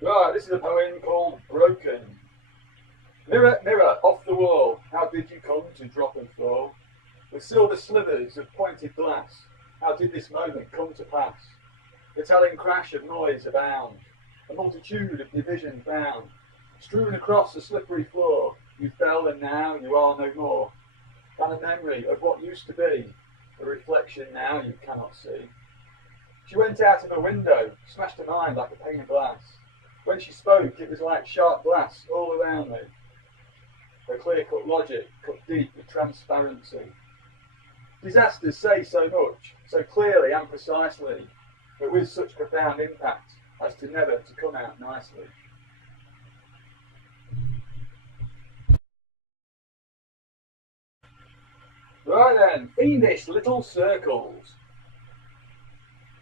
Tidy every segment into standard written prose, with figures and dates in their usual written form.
Right, this is a poem called Broken. Mirror, mirror, off the wall, how did you come to drop and fall? With silver slivers of pointed glass, how did this moment come to pass? The telling crash of noise abound, a multitude of division found. Strewn across the slippery floor, you fell and now you are no more than a memory of what used to be, a reflection now you cannot see. She went out of a window, smashed her mind like a pane of glass. When she spoke, it was like sharp glass all around me. Her clear-cut logic cut deep with transparency. Disasters say so much, so clearly and precisely, but with such profound impact as to never to come out nicely. Right then, fiendish little circles.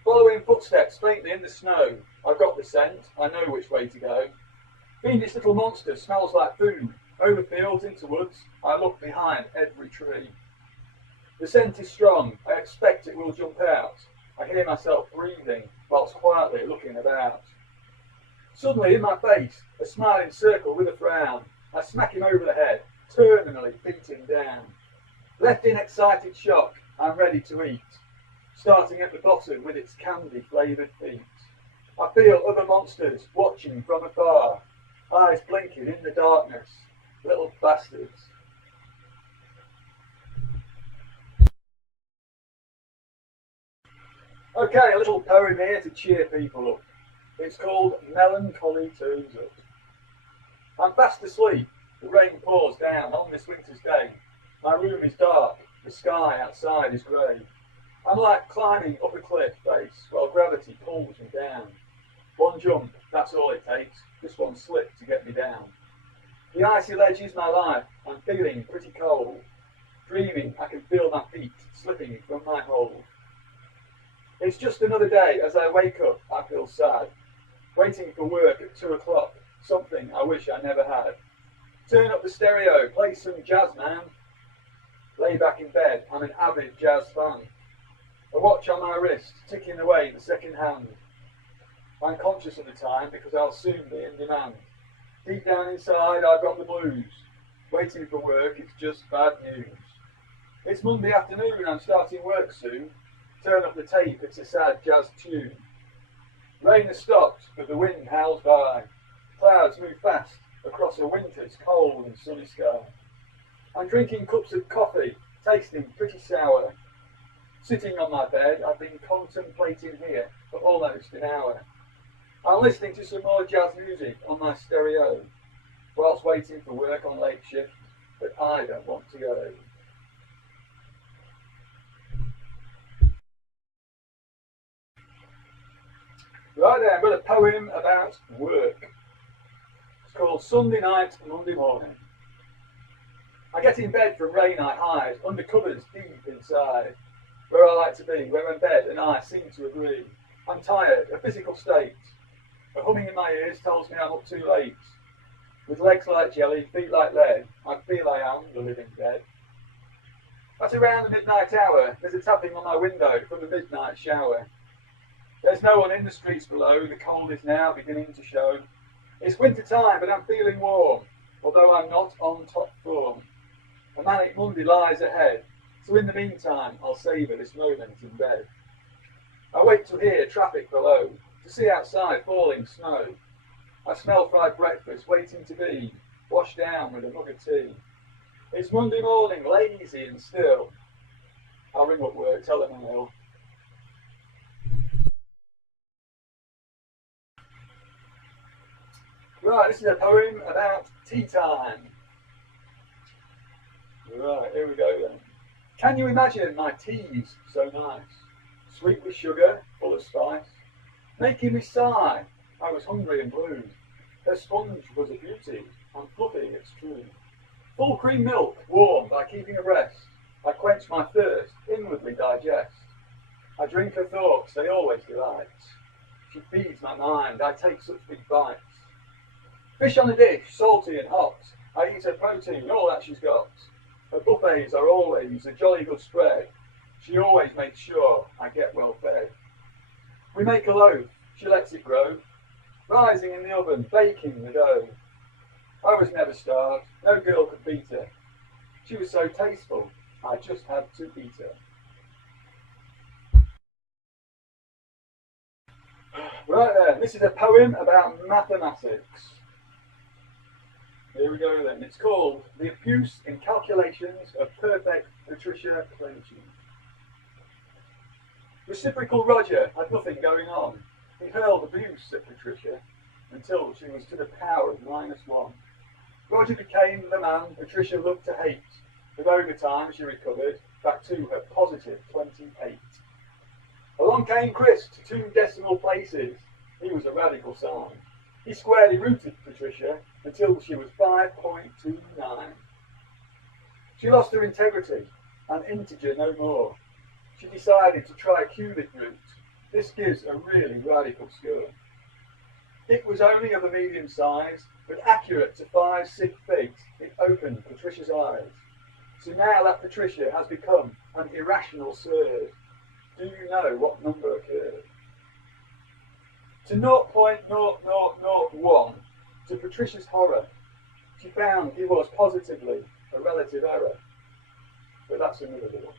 Following footsteps faintly in the snow, I've got the scent, I know which way to go. Fiendish little monster smells like food. Over fields into woods, I look behind every tree. The scent is strong, I expect it will jump out. I hear myself breathing whilst quietly looking about. Suddenly in my face, a smiling circle with a frown. I smack him over the head, terminally beat him down. Left in excited shock, I'm ready to eat, starting at the bottom with its candy-flavoured feet. I feel other monsters watching from afar, eyes blinking in the darkness, little bastards. Okay, a little poem here to cheer people up. It's called Melancholy Turns Up. I'm fast asleep, the rain pours down on this winter's day. My room is dark, the sky outside is grey. I'm like climbing up a cliff face while gravity pulls me down. One jump, that's all it takes, just one slip to get me down. The icy ledge is my life, I'm feeling pretty cold. Dreaming I can feel my feet slipping from my hold. It's just another day, as I wake up I feel sad. Waiting for work at 2 o'clock, something I wish I never had. Turn up the stereo, play some jazz, man. Lay back in bed, I'm an avid jazz fan. A watch on my wrist, ticking away the second hand. I'm conscious of the time because I'll soon be in demand. Deep down inside, I've got the blues. Waiting for work, it's just bad news. It's Monday afternoon, I'm starting work soon. Turn up the tape, it's a sad jazz tune. Rain has stopped, but the wind howls by. Clouds move fast across a winter's cold and sunny sky. I'm drinking cups of coffee, tasting pretty sour. Sitting on my bed, I've been contemplating here for almost an hour. I'm listening to some more jazz music on my stereo, whilst waiting for work on late shift, but I don't want to go. Right then, I've got a poem about work. It's called Sunday Night, Monday Morning. I get in bed from rain I hide, under covers deep inside, where I like to be, where my bed and I seem to agree. I'm tired, a physical state. A humming in my ears tells me I'm up too late. With legs like jelly, feet like lead, I feel I am the living dead. At around the midnight hour, there's a tapping on my window from the midnight shower. There's no one in the streets below, the cold is now beginning to show. It's winter time, but I'm feeling warm, although I'm not on top form. A manic Monday lies ahead, so in the meantime I'll savour this moment in bed. I wait to hear traffic below, to see outside falling snow. I smell fried breakfast waiting to be washed down with a mug of tea. It's Monday morning, lazy and still. I'll ring up work, tell them I'm ill. Right, this is a poem about tea time. Right, here we go then. Can you imagine my teas so nice? Sweet with sugar, full of spice, making me sigh. I was hungry and blue. Her sponge was a beauty, and fluffy, it's true. Full cream milk, warm by keeping abreast. I quench my thirst, inwardly digest. I drink her thoughts, they always delight. She feeds my mind, I take such big bites. Fish on a dish, salty and hot. I eat her protein, all that she's got. Her buffets are always a jolly good spread. She always makes sure I get well fed. We make a loaf, she lets it grow. rising in the oven, baking the dough. I was never starved, no girl could beat her. She was so tasteful, I just had to eat her. Right then, this is a poem about mathematics. Here we go then. It's called The Abuse in Calculations of Perfect Patricia Clenching. Reciprocal Roger had nothing going on. He hurled abuse at Patricia until she was to the power of -1. Roger became the man Patricia loved to hate. With overtime she recovered back to her positive 28. Along came Chris to 2 decimal places. He was a radical sign. He squarely rooted Patricia until she was 5.29. She lost her integrity, an integer no more. She decided to try a cubic root. This gives a really radical score. It was only of a medium size, but accurate to 5 sig figs. It opened Patricia's eyes. So now that Patricia has become an irrational surd, do you know what number occurred? To 0.0001, to Patricia's horror, she found he was positively a relative error. But that's another one.